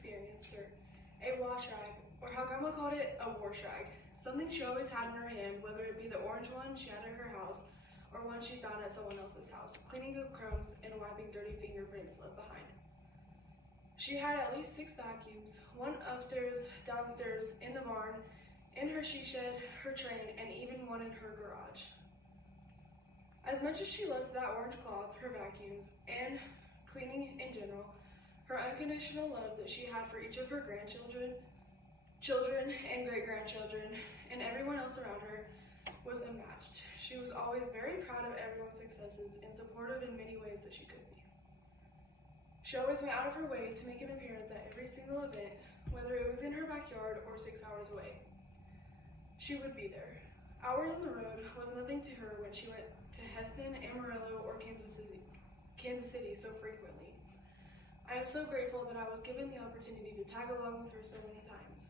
experienced her, a wash rag, or how Grandma called it, a wash rag. Something she always had in her hand, whether it be the orange one she had at her house or one she found at someone else's house, cleaning up crumbs and wiping dirty fingerprints left behind. She had at least 6 vacuums, one upstairs, downstairs, in the barn, in her she shed, her train, and even one in her garage. As much as she loved that orange cloth, her vacuums, and cleaning in general, her unconditional love that she had for each of her grandchildren, children, and great-grandchildren, and everyone else around her was unmatched. She was always very proud of everyone's successes and supportive in many ways that she could be. She always went out of her way to make an appearance at every single event, whether it was in her backyard or 6 hours away. She would be there. Hours on the road was nothing to her when she went to Heston, Amarillo, or Kansas City so frequently. I am so grateful that I was given the opportunity to tag along with her so many times.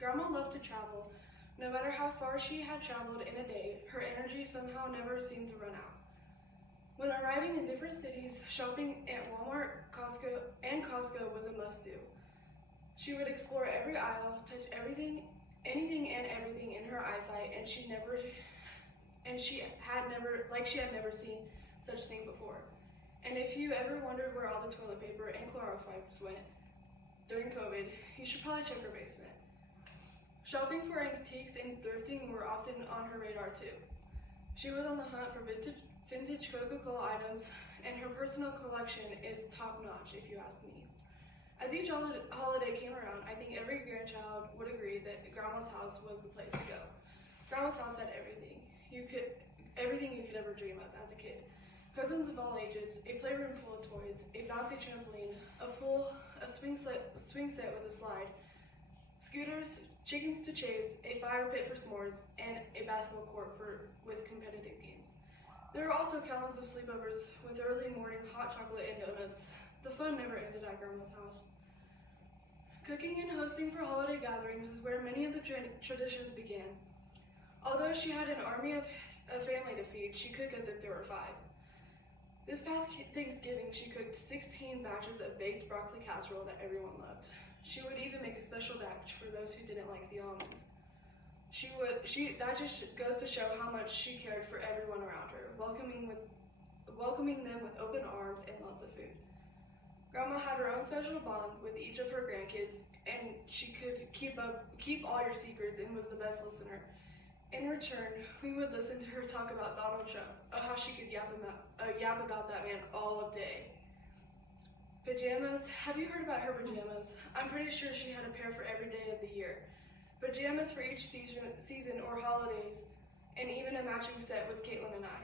Grandma loved to travel. No matter how far she had traveled in a day, her energy somehow never seemed to run out. When arriving in different cities, shopping at Walmart, Costco was a must-do. She would explore every aisle, touch anything and everything in her eyesight, and she had never seen such thing before. And if you ever wondered where all the toilet paper and Clorox wipes went during COVID, you should probably check her basement. Shopping for antiques and thrifting were often on her radar too. She was on the hunt for vintage Coca-Cola items, and her personal collection is top-notch if you ask me. As each holiday came around, I think every grandchild would agree that Grandma's house was the place to go. Grandma's house had everything you could ever dream of as a kid. Cousins of all ages, a playroom full of toys, a bouncy trampoline, a pool, a swing set with a slide, scooters, chickens to chase, a fire pit for s'mores, and a basketball court with competitive games. There were also countless of sleepovers with early morning hot chocolate and donuts. The fun never ended at Grandma's house. Cooking and hosting for holiday gatherings is where many of the traditions began. Although she had an army of family to feed, she cooked as if there were 5. This past Thanksgiving, she cooked 16 batches of baked broccoli casserole that everyone loved. She would even make a special batch for those who didn't like the almonds. That just goes to show how much she cared for everyone around her, welcoming them with open arms and lots of food. Grandma had her own special bond with each of her grandkids, and she could keep all your secrets and was the best listener. In return, we would listen to her talk about Donald Trump, how she could yap about that man all day. Pajamas. Have you heard about her pajamas? I'm pretty sure she had a pair for every day of the year. Pajamas for each season or holidays, and even a matching set with Katelyn and I.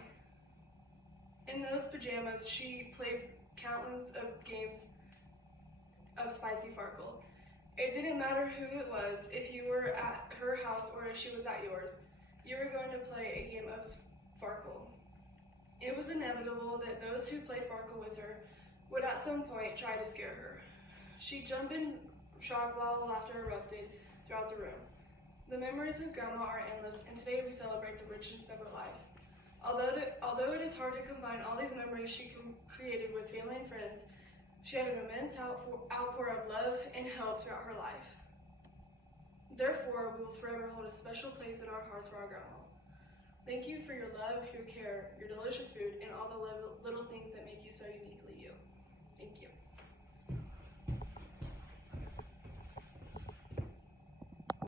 In those pajamas, she played countless of games of spicy Farkle. It didn't matter who it was, if you were at her house or if she was at yours, you were going to play a game of Farkle. It was inevitable that those who played Farkle with her would at some point try to scare her. She'd jump in shock while laughter erupted throughout the room. The memories with Grandma are endless, and today we celebrate the richness of her life. Although it is hard to combine all these memories she created with family and friends, she had an immense outpour of love and help throughout her life. Therefore, we will forever hold a special place in our hearts for our Grandma. Thank you for your love, your care, your delicious food, and